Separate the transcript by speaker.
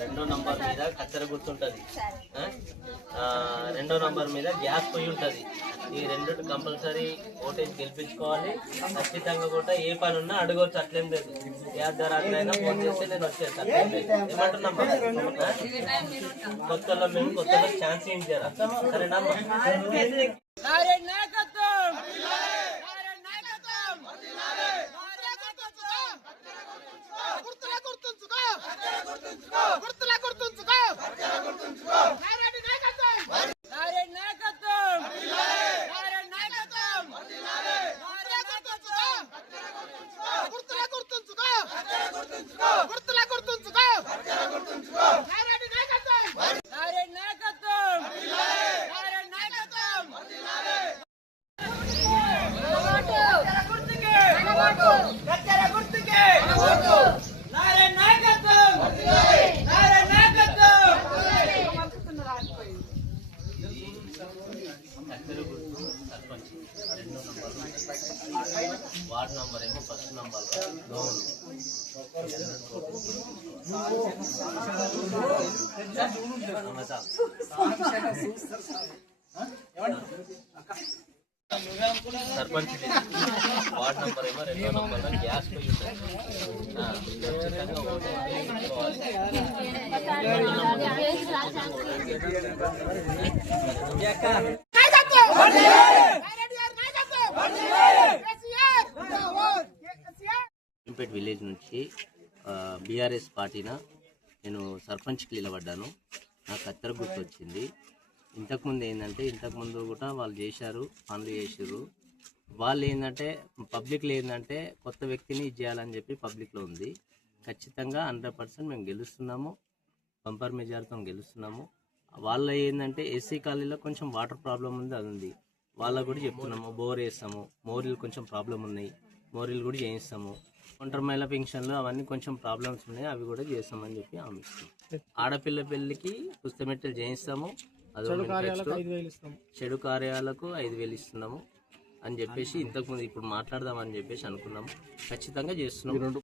Speaker 1: రెండో నంబర్ మీద కత్తెర గుర్తుంటది. రెండో నంబర్ మీద గ్యాస్ పొయ్యి ఉంటది. ఈ రెండు కంపల్సరీ ఓటేజ్ గెలిపించుకోవాలి. ఖచ్చితంగా కూడా ఏ పని ఉన్నా అడగవచ్చు అట్లేం లేదు. గ్యాస్ ధర అట్లయినా ఫోన్ చేస్తే నేను వచ్చేస్తాను అట్లేం కొత్తలో మేము కొత్తలో ఛాన్స్ ఇచ్చారా? సరేనా ಗುರುತಿಸ್ಕೋ సర్పంచ్ రెండో నంబర్ వార్డ్ నంబర్ ఏమో ఫస్ట్ నంబర్ లోన్ సర్పంచ్ వార్డ్ నంబర్ ఏమో రెండో నంబర్ గ్యాస్ పొయ్యి ఉంటుంది. ఆ, ఖచ్చితంగా ఓటు విలేజ్ నుంచి బీఆర్ఎస్ పార్టీన నేను సర్పంచ్కి నిలబడ్డాను నాకు అత్తర గుర్తు వచ్చింది ఇంతకుముందు ఏంటంటే ఇంతకుముందు కూడా వాళ్ళు చేశారు పనులు చేసారు వాళ్ళు ఏంటంటే పబ్లిక్లో ఏంటంటే కొత్త వ్యక్తిని ఇది చేయాలని చెప్పి పబ్లిక్లో ఉంది. ఖచ్చితంగా హండ్రెడ్ పర్సెంట్ మేము గెలుస్తున్నాము. బంపర్ మెజార్తో గెలుస్తున్నాము. వాళ్ళ ఏంటంటే ఎస్సీ కాలనీలో కొంచెం వాటర్ ప్రాబ్లం ఉంది అది ఉంది. వాళ్ళకు కూడా చెప్తున్నాము బోర్ వేస్తాము మోరీలు కొంచెం ప్రాబ్లం ఉన్నాయి. మోరీలు కూడా చేయిస్తాము. ఒంటరి మహిళ పెన్షన్లు అవన్నీ కొంచెం ప్రాబ్లమ్స్ ఉన్నాయి అవి కూడా చేస్తామని చెప్పి ఇస్తున్నాం ఆడపిల్ల పెళ్ళికి పుస్తమెట్టలు చేయిస్తాము చెడు కార్యాలకు ఐదు వేలు ఇస్తున్నాము అని చెప్పేసి ఇంతకుముందు ఇప్పుడు మాట్లాడదామని చెప్పేసి అనుకున్నాము. ఖచ్చితంగా చేస్తున్నాం